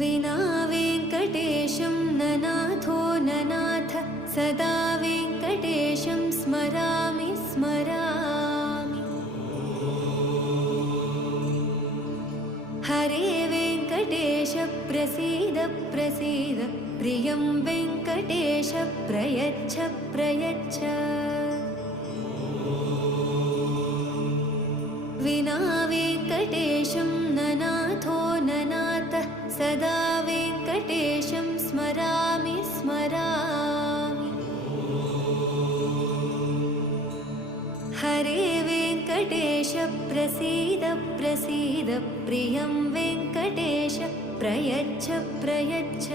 विना वेङ्कटेशं ननाथो ननाथ सदा वेङ्कटेशं स्मरामि स्मरामि। हरे वेङ्कटेश प्रसीद प्रसीद प्रियं वेङ्कटेश प्रयच्छ प्रयच्छ। विना वेङ्कटेशं ननाथो ननाथ सदा वेङ्कटेशं स्मरामि स्मरामि। हरे वेङ्कटेश प्रसीद प्रसीद प्रियं वेङ्कटेश प्रयच्छ प्रयच्छ।